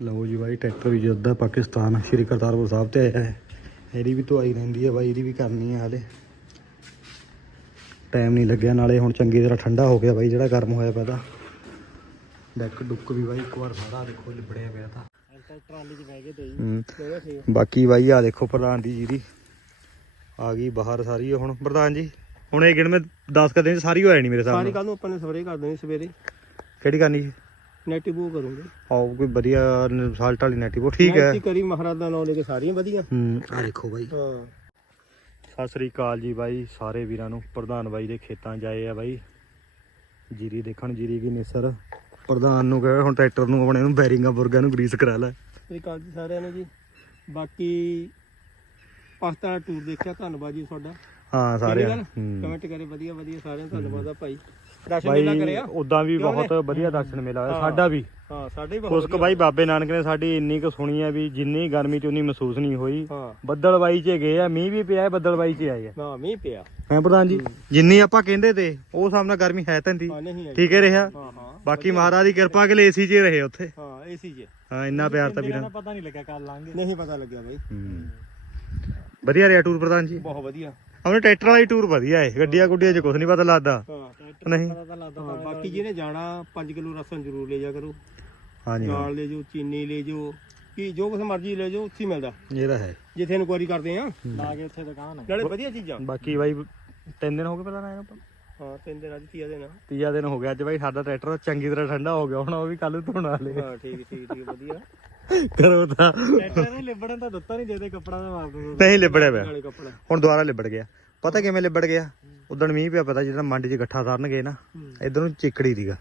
ਲਓ ਜੀ ਬਾਈ ਟਰੈਕਟਰ ਵੀ ਜੋਧਾ ਪਾਕਿਸਤਾਨ ਸ਼੍ਰੀ ਕਰਤਾਰਪੁਰ ਸਾਹਿਬ ਤੇ ਆਇਆ ਹੈ। ਇਹਦੀ ਵੀ ਧੁਆਈ ਰਹਿੰਦੀ ਹੈ ਬਾਈ ਇਹਦੀ ਵੀ ਕਰਨੀ ਹੈ ਹਾਲੇ। ਟਾਈਮ ਨਹੀਂ ਲੱਗਿਆ ਨਾਲੇ ਹੁਣ ਚੰਗੀ ਤਰ੍ਹਾਂ ਠੰਡਾ ਹੋ ਗਿਆ ਬਾਈ ਜਿਹੜਾ ਗਰਮ ਹੋਇਆ ਪਿਆ ਤਾਂ ਡੈਕ ਡੁੱਕ ਵੀ ਬਾਈ ਇੱਕ ਵਾਰ ਸਾਰਾ ਦੇਖੋ ਲਿਬੜਿਆ ਪਿਆ ਤਾਂ। ਟਰਾਲੀ 'ਚ ਬਹਿ ਬਾਕੀ ਬਾਈ ਆ ਦੇਖੋ ਪ੍ਰਧਾਨ ਦੀ ਜੀਰੀ ਆ ਗਈ ਬਾਹਰ ਸਾਰੀ ਹੁਣ। ਪ੍ਰਧਾਨ ਜੀ ਹੁਣ ਇਹ ਗਿਣ ਮੈਂ 10 ਕਦੇ ਸਾਰੀ ਹੋਇਆ ਨਹੀਂ ਮੇਰੇ ਸਾਰੀ ਸਾਹਮਣੇ ਕੱਲ ਨੂੰ ਆਪਾਂ ਨੇ ਸਪਰੇਅ ਕਰ ਦੇਣੀ ਸਵੇਰੇ ਕਿਹੜੀ ਕਰਨੀ ਜੀ ਨੈਟਿਵ ਕਰੂੰਗੇ। ਆਓ ਕੋਈ ਵਧੀਆ ਸਾਲਟ ਵਾਲੀ ਨੈਟੀਵੋ ਠੀਕ ਹੈ। ਨੈਟੀ ਕਰੀ ਮਹਾਰਾਜ ਦਾ ਨਾਮ ਲੈ ਕੇ ਸਾਰੀਆਂ ਵਧੀਆ। ਹੂੰ ਆ ਦੇਖੋ ਬਾਈ। ਹਾਂ। ਸਤਿ ਸ੍ਰੀ ਅਕਾਲ ਜੀ ਬਾਈ ਸਾਰੇ ਵੀਰਾਂ ਨੂੰ ਪ੍ਰਧਾਨ ਬਾਈ ਦੇ ਖੇਤਾਂ ਆਏ ਆ ਬਾਈ। ਜੀਰੀ ਦੇਖਣ ਜੀਰੀ ਕੀ ਨਿਸਰ ਪ੍ਰਧਾਨ ਨੂੰ ਕਹੇ ਹੁਣ ਟਰੈਕਟਰ ਨੂੰ ਆਪਣੇ ਨੂੰ ਬੈਰਿੰਗਾਂ ਬੁਰਗਾਂ ਨੂੰ ਗਰੀਸ ਕਰਾ ਲੈ। ਸ੍ਰੀ ਅਕਾਲ ਜੀ ਸਾਰਿਆਂ ਨੂੰ ਜੀ। ਬਾਕੀ ਪਾਕਿਸਤਾਨ ਟੂਰ ਦੇਖਿਆ ਧੰਨਵਾਦ ਜੀ ਤੁਹਾਡਾ। ਹਾਂ ਸਾਰਿਆਂ ਕਮੈਂਟ ਕਰੇ ਵਧੀਆ ਵਧੀਆ ਸਾਰਿਆਂ ਨੂੰ ਧੰਨਵਾਦ ਆ ਭਾਈ। ਦਰਸ਼ਨ ਮੇਲਾ ਬਾਈ ਕਰਿਆ। ਉਦਾਂ ਵੀ ਕਿਉਂ ਬਹੁਤ ਵਧੀਆ ਦਰਸ਼ਨ ਮੇਲਾ ਹੋਇਆ। ਹਾਂ। ਸਾਡਾ ਵੀ। ਹਾਂ ਸਾਡੇ ਵੀ ਕੁਛ ਕੁ ਬਾਈ ਬਾਬੇ ਨਾਨਕ ਨੇ ਸਾਡੀ ਇੰਨੀ ਕੁ ਸੁਣੀ ਆ ਵੀ ਜਿੰਨੀ ਗਰਮੀ ਤੇ ਉਨੀ ਮਹਿਸੂਸ ਨਹੀਂ ਹੋਈ। ਹਾਂ। ਬੱਦਲਬਾਈ 'ਚ ਗਏ ਆ ਮੀਂਹ ਵੀ ਪਿਆ ਹੈ ਬੱਦਲਬਾਈ 'ਚ ਆਏ ਆ। ਨਾ ਮੀਂਹ ਪਿਆ। ਹੈ ਪ੍ਰਧਾਨ ਜੀ? ਜਿੰਨੀ ਆਪਾਂ ਕਹਿੰਦੇ ਤੇ ਉਹ ਸਾਹਮਣੇ ਗਰਮੀ ਹੈ ਤਾਂ ਨਹੀਂ। ਹਾਂ ਠੀਕ ਹੈ ਰਿਹਾ? ਹਾਂ ਹਾਂ। ਬਾਕੀ ਮਹਾਰਾਜ ਦੀ ਕਿਰਪਾ ਕਿ ਏਸੀ 'ਚ ਹੀ ਰਹੇ ਉੱਥੇ। ਹਾਂ ਏਸੀ ਜੀ ਹਾਂ ਇੰਨਾ ਪਿਆਰ ਤਾਂ ਵੀਰਾਂ ਪਤਾ ਨਹੀਂ ਲੱਗਿਆ ਕੱਲ ਲਾਂਗੇ। ਨਹੀਂ ਪਤਾ ਲੱਗਿਆ ਬਾਈ। ਹੂੰ। ਵਧੀਆ ਰਿਹਾ ਟੂਰ ਪ੍ਰਧਾਨ ਜੀ? ਬਹੁਤ ਵਧੀਆ। ਆਪਣੇ ਟਰੈਕਟਰ ਵਾਲੀ ਟੂਰ ਵਧੀਆ ਹੈ ਗੱਡੀਆਂ ਗੁੱਡੀਆਂ 'ਚ ਕੁਝ ਨਹੀਂ ਪਤਾ ਲੱਗਦਾ। ਹਾਂ ਨਹੀਂ। ਹਾਂ, ਬਾਕੀ ਜਿਹਨੇ ਜਾਣਾ 5 ਕਿਲੋ ਰਸਨ ਜ਼ਰੂਰ ਲੈ ਜਾ ਕਰੋ। ਹਾਂਜੀ ਹਾਂ, ਨਾਲ ਲੈ ਜਾਓ ਚੀਨੀ ਲੈ ਜਾਓ ਕੀ ਜੋ ਕੁਛ ਮਰਜ਼ੀ ਲੈ ਜਾਓ ਉੱਥੇ ਹੀ ਮਿਲਦਾ। ਇਹ ਤਾਂ ਹੈ। ਜਿੱਥੇ ਇਨਕੁਆਰੀ ਕਰਦੇ ਆ। ਲਾ ਕੇ ਉੱਥੇ ਦੁਕਾਨ ਹੈ। ਨਾਲੇ ਵਧੀਆ ਚੀਜ਼ਾਂ। ਬਾਕੀ ਬਾਈ ਤਿੰਨ ਦਿਨ ਹੋ ਗਏ ਪਹਿਲਾਂ ਆਏ ਆਪਾਂ? ਹਾਂ ਤਿੰਨ ਦਿਨ ਅੱਜ ਤੀਆ ਦਿਨ ਆ। ਤੀਜਾ ਦਿਨ ਹੋ ਗਿਆ। ਅੱਜ ਬਾਈ ਸਾਡਾ ਟਰੈਕਟਰ ਚੰਗੀ ਤਰ੍ਹਾਂ ਠੰਡਾ ਹੋ ਗਿਆ। ਹੁਣ ਉਹ ਵੀ ਕੱਲ ਧੋਣ ਵਾਲੇ ਹਾਂ ਠੀਕ ਠੀਕ ਠੀਕ ਵਧੀਆ। ਕਰੋ ਤਾਂ। ਟਰੈਕਟਰ ਨੇ ਲਿਬੜਨ ਤਾਂ ਦਿੱਤਾ ਨਹੀਂ ਜਿਹਦੇ ਕੱਪੜਾ ਦਾ ਮਾਰ ਦੋ ਨਹੀਂ ਲਿਬੜਿਆ ਪਿਆ। ਨਾਲੇ ਕੱਪੜਾ। ਹੁਣ ਦੁਬਾਰਾ ਲਿਬੜ ਗਿਆ। ਪਤਾ ਕਿਵੇਂ ਲਿਬੜ ਗਿਆ? ਉਦੋਂ ਮੀਂਹ ਪਿਆ ਪਤਾ ਜਿਹੜਾ ਮੰਡੀ 'ਚ ਗੱਠਾ ਤਰਨਗੇ ਨਾ ਇਧਰ ਨੂੰ ਚਿੱਕੜੀ ਦੀਗਾ।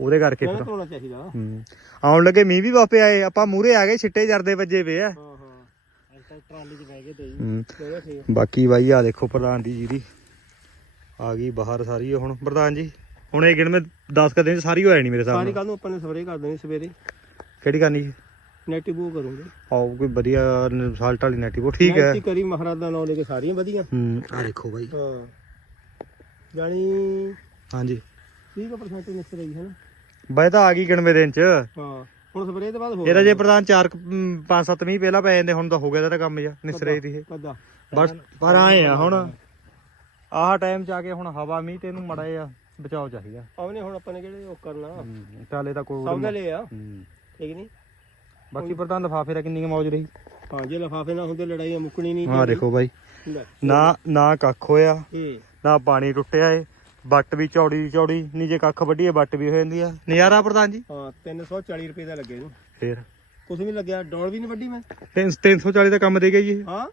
ਉਹਦੇ ਕਰਕੇ ਫਿਰ ਧੋਣਾ ਚਾਹੀਦਾ ਹਾਂ ਹੂੰ। ਆਉਣ ਲੱਗੇ ਮੀਂਹ ਵੀ ਵਾਪੇ ਆਏ ਆਪਾਂ ਮੂਰੇ ਆ ਗਏ ਛਿੱਟੇ ਜਰਦੇ ਵੱਜੇ ਪਏ ਆ। ਹਾਂ ਟਰਾਲੀ 'ਚ ਬਹਿ ਤੇ ਹੂੰ। ਬਾਕੀ ਬਾਈ ਆ ਦੇਖੋ ਪ੍ਰਧਾਨ ਦੀ ਜੀਰੀ ਆ ਗਈ ਬਾਹਰ ਸਾਰੀ ਹੁਣ। ਪ੍ਰਧਾਨ ਜੀ ਹੁਣ ਇਹ ਗਿਣ ਮੈਂ 10 ਕਦੇ ਚ ਸਾਰੀ ਹੋਇਆ ਨਹੀਂ ਮੇਰੇ ਸਾਹਮਣੇ ਕੱਲ ਨੂੰ ਆਪਾਂ ਨੇ ਸਪਰੇਅ ਕਰ ਦੇਣੀ ਸਵੇਰੇ। ਕਿਹੜੀ ਕਰਨੀ? ਜੀ ਨੈਟਿਵ ਕਰੂੰਗੇ। ਆਓ ਕੋਈ ਵਧੀਆ ਸਾਲਟ ਵਾਲੀ ਨੈਟੀਵੋ ਠੀਕ ਹੈ। ਨੈਟੀ ਕਰੀ ਮਹਾਰਾਜ ਦਾ ਨਾਮ ਲੈ ਕੇ ਸਾਰੀਆਂ ਵਧੀਆ। ਹੂੰ ਆ ਦੇਖੋ ਬਾਈ। ਹਾਂ। ਜਾਨੀ ਹਾਂਜੀ। 30% ਨਿਕਲ ਰਹੀ ਹੈ ਨਾ। ਬਾਈ ਤਾਂ ਆ ਗਈ ਗਿਣਵੇਂ ਦਿਨ ਚ। ਹਾਂ ਹੁਣ ਸਪਰੇਅ ਤੋਂ ਬਾਅਦ ਹੋ ਇਹਦਾ ਜੇ ਪ੍ਰਧਾਨ 4 5 7 ਮੀਂਹ ਪਹਿਲਾਂ ਪੈ ਜਾਂਦੇ ਹੁਣ ਤਾਂ ਹੋ ਗਿਆ ਇਹਦਾ ਕੰਮ ਜਿਹਾ ਨਿਸਰੇ ਦੀ ਇਹ। ਕੱਦਾ ਬਸ ਪਰ ਆਏ ਆ ਹੁਣ। ਆਹ ਟਾਈਮ ਚ ਆ ਕੇ ਹੁਣ ਹਵਾ ਮੀਂਹ ਤੇ ਇਹਨੂੰ ਮੜਾ ਆ ਬਚਾਓ ਚਾਹੀਦਾ। ਆਵਨੇ ਹੁਣ ਆਪਾਂ ਨੇ ਕਿਹੜੇ ਉਹ ਕਰਨਾ। ਚਾਲੇ ਤਾਂ ਕੋਈ ਸਭ ਲੈ ਆ। ਠੀਕ ਨਹੀਂ ਬਾਕੀ ਪ੍ਰਧਾਨ ਲਫਾਫੇ ਦਾ ਕਿੰਨੀ ਕੁ ਮੌਜ ਰਹੀ? ਹਾਂ ਜੇ ਲਫਾਫੇ ਨਾ ਹੁੰਦੇ ਲੜਾਈਆਂ ਮੁੱਕਣੀ ਨਹੀਂ ਹਾਂ ਦੇਖੋ ਬਾਈ। ਲੈ। ਨਾ ਨਾ ਕੱਖ ਹੋਇਆ ਹੂੰ। ਨਾ ਪਾਣੀ ਟੁੱਟਿਆ ਏ ਬੱਟ ਵੀ ਚੌੜੀ ਦੀ ਚੌੜੀ ਨਹੀਂ ਜੇ ਕੱਖ ਵੱਢੀਏ ਬੱਟ ਵੀ ਹੋ ਜਾਂਦੀ ਆ। ਨਜ਼ਾਰਾ ਪ੍ਰਧਾਨ ਜੀ? ਹਾਂ 340 ਰੁਪਏ ਦਾ ਲੱਗੇ ਇਹਨੂੰ। ਫੇਰ? ਕੁਝ ਵੀ ਲੱਗਿਆ ਡੋਲ ਵੀ ਨਹੀਂ ਵੱਡੀ ਮੈਂ। 340 ਦਾ ਕੰਮ ਦੇ ਗਿਆ ਜੀ ਇਹ? ਹਾਂ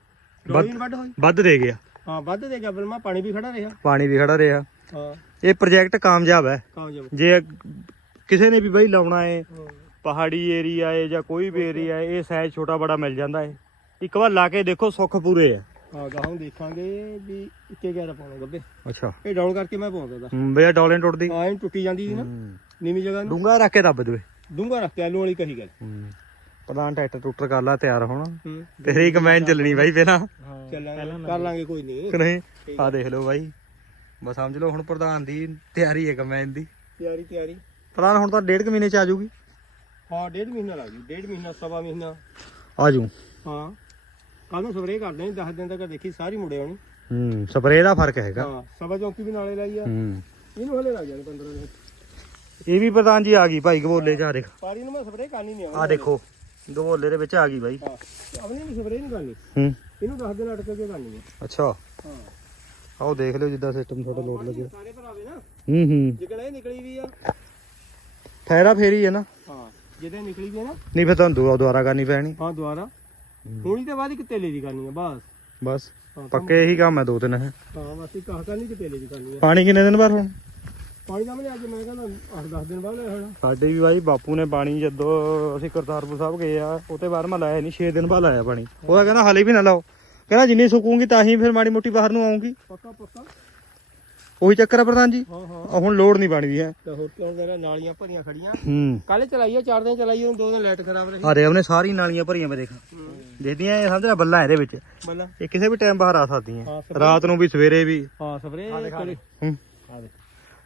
ਡੋਲ ਵੀ ਨਹੀਂ ਵੱਡ ਹੋਈ। ਵੱਧ ਦੇ ਗਿਆ। ਹਾਂ ਵੱਧ ਦੇ ਗਿਆ ਬਲਮਾ ਪਾਣੀ ਵੀ ਖੜਾ ਰਿਹਾ। ਪਾਣੀ ਵੀ ਖੜਾ ਰਿਹਾ। ਹਾਂ। ਇਹ ਪ੍ਰੋਜੈਕਟ ਕਾਮਯਾਬ ਹੈ। ਕਾਮਯਾਬ। ਜੇ ਕਿਸੇ ਨੇ ਵੀ ਬਾਈ ਲਾਉਣਾ ਏ ਹਾਂ। ਪਹਾੜੀ ਏਰੀਆ ਏ ਜਾਂ ਕੋਈ ਵੀ ਏਰੀਆ ਏ ਇਹ ਸਾਈਜ਼ ਛੋਟਾ ਬੜਾ ਮਿਲ ਜਾਂਦਾ ਏ। ਇੱਕ ਵਾਰ ਲਾ ਕੇ ਦੇਖੋ ਸੁੱਖ ਪੂਰੇ ਆ। ਹਾਂ ਗਾਹਾਂ ਦੇਖਾਂਗੇ ਵੀ ਇੱਕੇ ਗਿਆਰਾ ਪਾਉਣਾ ਗੱਬੇ। ਅੱਛਾ। ਇਹ ਡਾਊਨ ਕਰਕੇ ਮੈਂ ਪਾਉਂਦਾ ਦਾ ਹੂੰ ਬਈ ਡੋਲਨ ਟੁੱਟਦੀ। ਹਾਂ ਇਹ ਟੁੱਟੀ ਜਾਂਦੀ ਸੀ ਨਾ। ਨੀਵੀਂ ਜਗ੍ਹਾ ਨੂੰ। ਡੂੰਗਾ ਰੱਖ ਕੇ ਦੱਬ ਦੇਵੇ। ਡੂੰਗਾ ਰੱਖ ਕੇ ਆਲੂ ਵਾਲੀ ਕਹੀ ਗੱਲ। ਹੂੰ। ਪ੍ਰਧਾਨ ਟਰੈਕਟਰ ਟੁੱਟਰ ਕਰ ਲਾ ਤਿਆਰ ਹੁਣ। ਹੂੰ। ਤੇਰੀ ਕਮੈਨ ਚੱਲਣੀ ਬਾਈ ਪਹਿਲਾਂ। ਚੱਲਾਂਗੇ। ਕਰ ਲਾਂਗੇ ਕੋਈ ਨਹੀਂ। ਕਿ ਨਹੀਂ? ਆ। ਦੇਖ ਲਓ ਬਾਈ। ਬਸ ਸਮਝ ਲਓ ਹੁਣ ਪ੍ਰਧਾਨ ਦੀ ਤਿਆਰੀ ਹੈ ਕਮੈਨ ਦੀ। ਤਿਆਰੀ ਤਿਆਰੀ। ਪ੍ਰਧਾਨ ਹੁਣ ਤਾਂ ਡੇਢ ਕੁ ਮਹੀਨੇ ਚ ਆ ਜਾਊਗੀ। ਹਾਂ ਡੇਢ ਮਹੀਨਾ ਲੱਗ ਜੂ ਡੇਢ ਮਹੀਨਾ ਸਵਾ ਮਹੀਨਾ। ਆ ਜੂ। ਹਾਂ। ਕੱਲ ਨੂੰ ਸਪਰੇਅ ਕਰਦੇ ਨੇ 10 ਦਿਨ ਤੱਕ ਦੇਖੀ ਸਾਰੀ ਮੁੜੇ ਆਉਣੀ। ਹੂੰ ਸਪਰੇਅ ਦਾ ਫ਼ਰਕ ਹੈਗਾ। ਹਾਂ ਸਵਾ ਚੌਂਕੀ ਵੀ ਨਾਲੇ ਲਾਈ ਆ। ਹੂੰ। ਇਹਨੂੰ ਹਲੇ ਲੱਗ ਜਾਣੇ 15 ਦਿਨ। ਇਹ ਵੀ ਪ੍ਰਧਾਨ ਜੀ ਆ ਗਈ ਭਾਈ ਗਬੋਲੇ ਆ ਦੇਖ। ਪਾਰੀ ਨੂੰ ਮੈਂ ਸਪਰੇਅ ਕਰਨੀ ਨਹੀਂ ਆ ਦੇਖੋ ਗਬੋਲੇ ਦੇ ਵਿੱਚ ਆ ਗਈ ਬਾਈ। ਹਾਂ ਆਪਣੀ ਵੀ ਸਪਰੇਅ ਨਹੀਂ ਕਰਨੀ। ਹੂੰ। ਇਹਨੂੰ 10 ਦਿਨ ਅਟਕ ਕੇ ਕਰਨੀ ਹੈ ਅੱਛਾ। ਹਾਂ। ਆਓ ਦੇਖ ਲਿਓ ਜਿੱਦਾਂ ਸਿਸਟਮ ਤੁਹਾਡਾ ਲੋਡ ਲੱਗਿਆ। ਸਾਰੇ ਭਰਾਵੇ ਨਾ। ਹੂੰ ਹੂੰ। ਜਿਕਣ ਇਹ ਨਿਕਲੀ ਵੀ ਆ। ਫਾਇਦਾ ਫੇਰ ਹੀ ਨਾ। ਜਿਹਦੇ ਨਿਕਲੀ ਵੀ ਆ ਨਾ। ਨਹੀਂ ਫਿਰ ਤੁਹਾਨੂੰ ਦੁਆ- ਦੁਬਾਰਾ ਕਰਨੀ ਪੈਣੀ। ਹਾਂ ਦੁਬਾਰਾ ਹੁਣੀ ਤੇ ਬਾਅਦ ਇੱਕ ਤੇਲੇ ਦੀ ਕਰਨੀ ਆ ਬਸ। ਬਸ। ਹਾਂ ਪੱਕੇ ਇਹੀ ਕੰਮ ਹੈ ਦੋ ਤਿੰਨ ਹੈ ਹਾਂ ਬਸ ਇੱਕ ਆਹ ਕਰਨੀ ਤੇ ਤੇਲੇ ਦੀ ਕਰਨੀ ਆ। ਪਾਣੀ ਕਿੰਨੇ ਦਿਨ ਬਾਅਦ ਹੁਣ? ਪਾਣੀ ਦਾ ਮੈਂ ਅੱਜ ਮੈਂ ਕਹਿੰਦਾ 8-10 ਦਿਨ ਬਾਅਦ ਲੈ ਹੋਣਾ ਸਾਡੇ ਵੀ ਬਾਈ ਬਾਪੂ ਨੇ ਪਾਣੀ ਜਦੋਂ ਅਸੀਂ ਕਰਤਾਰਪੁਰ ਸਾਹਿਬ ਗਏ ਆ ਉਹਤੇ ਬਾਅਦ ਮੈਂ ਲਾਇਆ ਨਹੀਂ 6 ਦਿਨ ਬਾਅਦ ਲਾਇਆ ਪਾਣੀ। ਉਹਦਾ ਕਹਿੰਦਾ ਹਲੇ ਵੀ ਨਾ ਲਾਓ। ਕਹਿੰਦਾ ਜਿੰਨੀ ਸੁੱਕੂਗੀ ਤਾਂ ਹੀ ਫਿਰ ਮਾੜੀ ਮੋਟੀ ਬਾਹਰ ਨੂੰ ਆਉਂਗੀ ਪੱਕਾ ਪੱਕਾ। ਉਹੀ ਚੱਕਰ ਆ ਪ੍ਰਧਾਨ ਜੀ। ਹਾਂ ਹਾਂ। ਆਹ ਹੁਣ ਲੋੜ ਨਹੀਂ ਪਾਣੀ ਦੀ ਹੈ। ਤੇ ਹੋਰ ਕਿਉਂ ਮੇਰਾ ਨਾਲੀਆਂ ਭਰੀਆਂ ਖੜੀਆਂ? ਹੂੰ। ਕੱਲ ਚਲਾਈਏ ਚਾਰ ਦਿਨ ਚਲਾਈਏ ਹੁਣ ਦੋ ਦਿਨ ਲਾਈਟ ਖਰਾਬ ਰਹੀ। ਆਰੇ ਉਹਨੇ ਸਾਰੀ ਨਾਲੀਆਂ ਭਰੀਆਂ ਮੈਂ ਦੇਖ। ਦੇਖਦੀਆਂ ਇਹ ਸਮਝ ਲੈ ਬੱਲਾ ਇਹਦੇ ਵਿੱਚ। ਬੱਲਾ। ਇਹ ਕਿਸੇ ਵੀ ਟਾਈਮ ਬਾਹਰ ਆ ਸਕਦੀਆਂ। ਹਾਂ ਸਪਰੇ ਰਾਤ ਨੂੰ ਵੀ ਸਵੇਰੇ ਵੀ। ਹਾਂ ਸਪਰੇ ਕਰੇ ਹੂੰ।